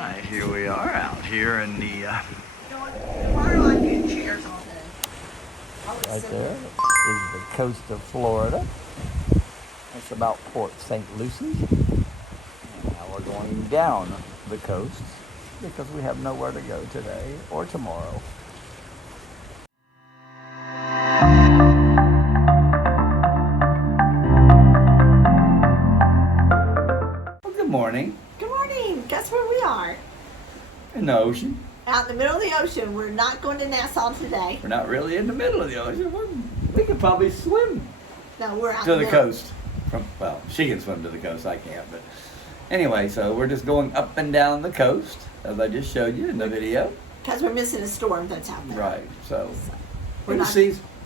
Alright, here we are out here in the right there is the coast of Florida. That's about Port St. Lucie. And now we're going down the coast because we have nowhere to go today or tomorrow. Well, good morning. Good morning. Guess where we are? In the ocean. Out in the middle of the ocean. We're not going to Nassau today. We're not really in the middle of the ocean. We could probably swim No, we're out to the middle. coast. Well, she can swim to the coast. I can't. But anyway, so we're just going up and down the coast, as I just showed you in the video. Because we're missing a storm that's out there. Right. So we're the not,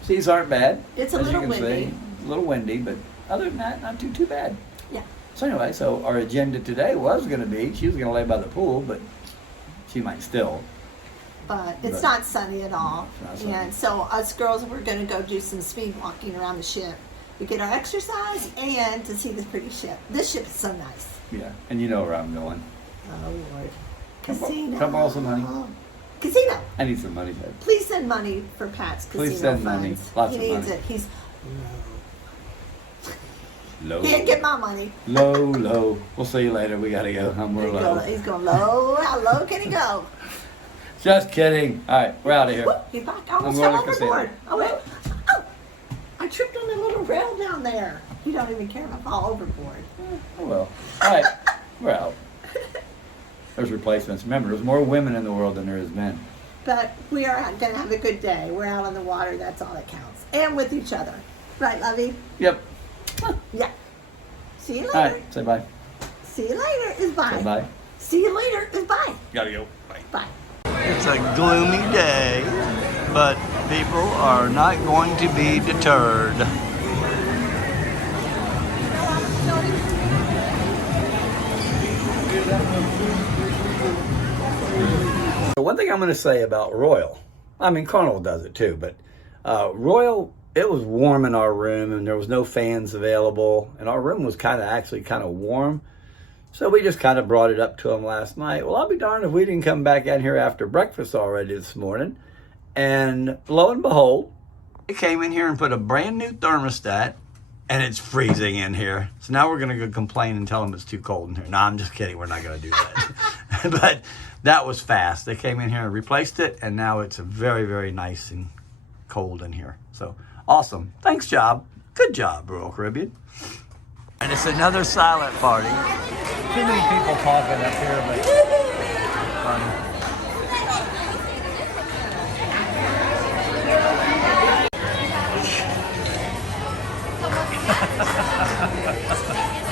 seas aren't bad. It's a as little you can windy. see. A little windy, but other than that, not too bad. Yeah. So anyway, so our agenda today was going to be, she was going to lay by the pool, but she might still. But it's not sunny at all. It's not sunny. And so us girls, we're going to go do some speed walking around the ship. We get our exercise and to see this pretty ship. This ship is so nice. Yeah, and you know where I'm going. Oh, Lord. Come Casino. borrow some money. Casino. I need some money, babe. Please send money for Pat's casino Please send funds. money. Lots he of needs money. it. He's Low. He didn't get my money. Low. We'll see you later. We gotta go. We're low. He's going low. How low can he go? Just kidding. All right, we're out of here. Whoop, he back. I almost I'm fell going to casino. overboard. I went, oh, I tripped on the little rail down there. You don't even care if I fall overboard. Oh well. All right, we're out. There's replacements. Remember, there's more women in the world than there is men. But we are going to have a good day. We're out on the water. That's all that counts. And with each other. Right, Lovey? Yep. Yeah. See you later. All right, say bye. See you later is bye. Say bye. See you later is bye. Gotta go. Bye. Bye. It's a gloomy day, but people are not going to be deterred. So one thing I'm going to say about Royal, I mean Carnival does it too, but Royal, it was warm in our room and there was no fans available and our room was actually kind of warm. So we just kind of brought it up to them last night. Well, I'll be darned if we didn't come back in here after breakfast already this morning. And lo and behold, they came in here and put a brand new thermostat and it's freezing in here. So now we're going to go complain and tell them it's too cold in here. No, I'm just kidding. We're not going to do that. But that was fast. They came in here and replaced it and now it's very, very nice and cold in here. So awesome. Thanks, job. Good job, Royal Caribbean. And it's another silent party. Too many people talking up here, but funny.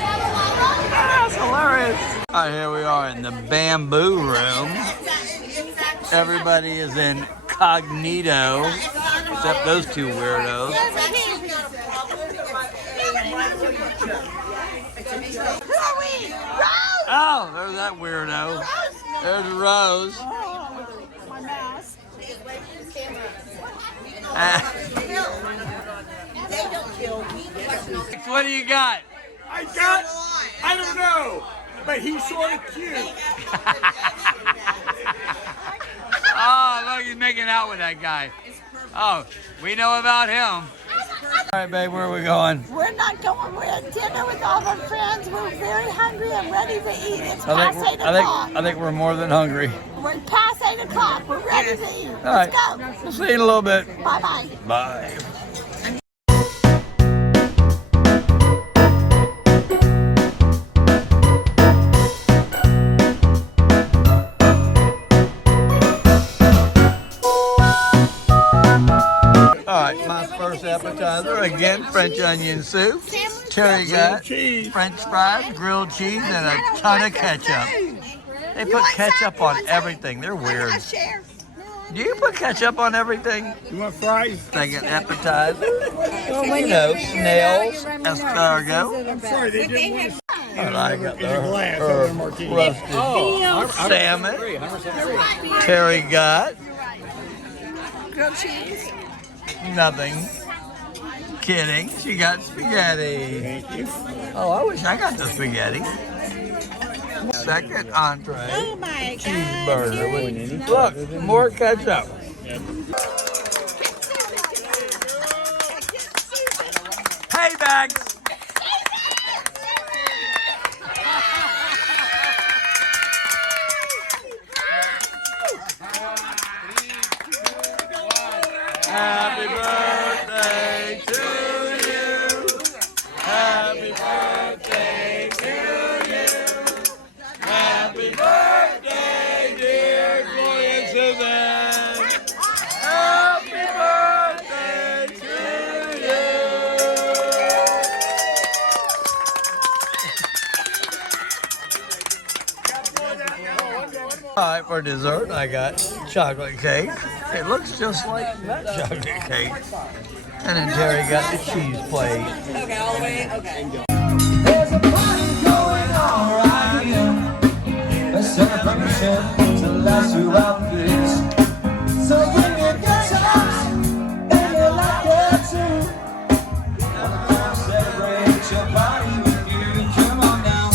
That's hilarious. All right, here we are in the bamboo room. Everybody is incognito, except those two weirdos. Who are we? Rose! Oh, there's that weirdo. There's Rose. My mask. What do you got? I don't know, but he's sort of cute. Oh, look, he's making out with that guy. Oh, we know about him. All right, babe, where are we going? We're not going. We're at dinner with all our friends. We're very hungry and ready to eat. It's past 8 o'clock. I think we're more than hungry. We're past 8 o'clock. We're ready to eat. All right. Let's go. We'll see you in a little bit. Bye-bye. Bye. All right, my first appetizer, again, French onion soup. Terry got French fries, grilled cheese, and a ton of ketchup. They put ketchup on everything. They're weird. Do you put ketchup on everything? You want fries? Second appetizer. You know, snails, escargot. I'm sorry, they didn't want to And I got in a glass the over a martini. roasted salmon. Terry got Grilled cheese. nothing. Kidding. She got spaghetti. Thank you. Oh, I wish I got the spaghetti. second entree. Oh my God. Cheeseburger. Look, more ketchup. Paybacks. Happy birthday to you. Happy birthday to you. Happy birthday, dear Gloria Susan. Happy birthday to you. All right, for dessert, I got chocolate cake. It looks just like that chocolate cake. And then Terry got the cheese plate. Okay, all the way. Okay. There's a party going on right here, a celebration to last throughout years. So bring your guitars and your laughter too. Wanna come celebrate your party with you? Come on now.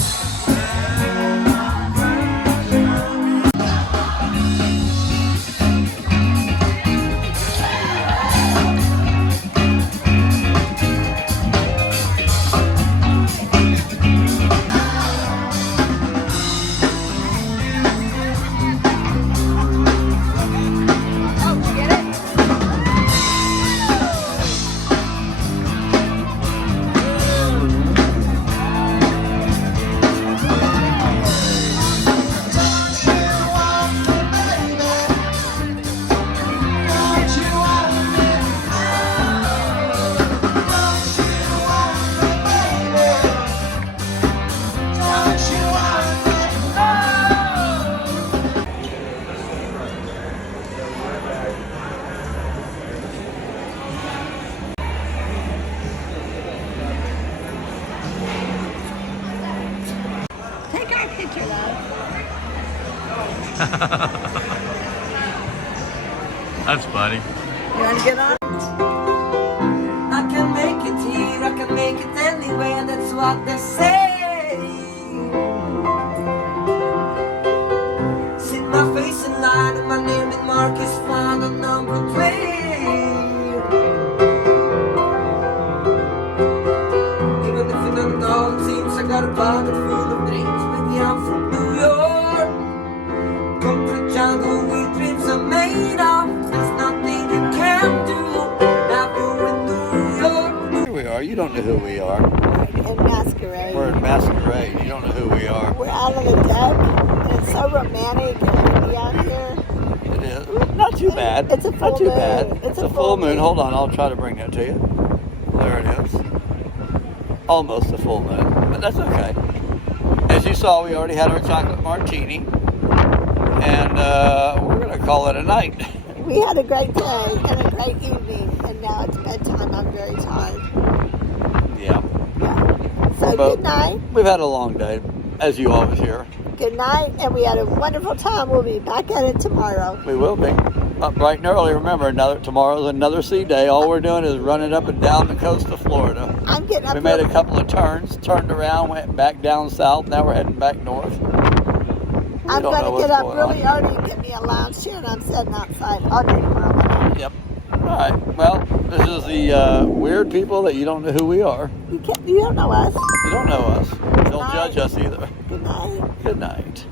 Take our picture, love. That's funny. You want to get on? I can make it here, I can make it anywhere, that's what they say. See my face in line and my name in mark is found on number 3. Even if you don't know it seems I got a pocket full of dreams. Maybe I'm from New York, concrete jungle with dreams are made of. There's nothing you can do. Now you're in New York. Here we are. You don't know who we are. In Masquerade. We're in Masquerade. You don't know who we are. We're out on the deck, and it's so romantic and be out here. It is. Not too bad. It's a full Not too moon. bad. It's a full moon. Hold on. I'll try to bring that to you. There it is. Almost a full moon. But that's okay. As you saw, we already had our chocolate martini. And we're going to call it a night. We had a great day and a great evening, and now it's bedtime. I'm very tired. Yeah. So But good night. We've had a long day, as you always hear. Good night, and we had a wonderful time. We'll be back at it tomorrow. We will be. Up bright and early. Remember, tomorrow's another sea day. All we're doing is running up and down the coast of Florida. I'm getting up. We made a couple of turns, turned around, went back down south. Now we're heading back north. I'm don't going know to what's get up going really on. early and get me a lounge chair, and I'm sitting outside all day tomorrow. Yep. All right. Well, this is the weird people that you don't know who we are. You don't know us. You don't know us. Don't Night. judge us either. Good night. Good night.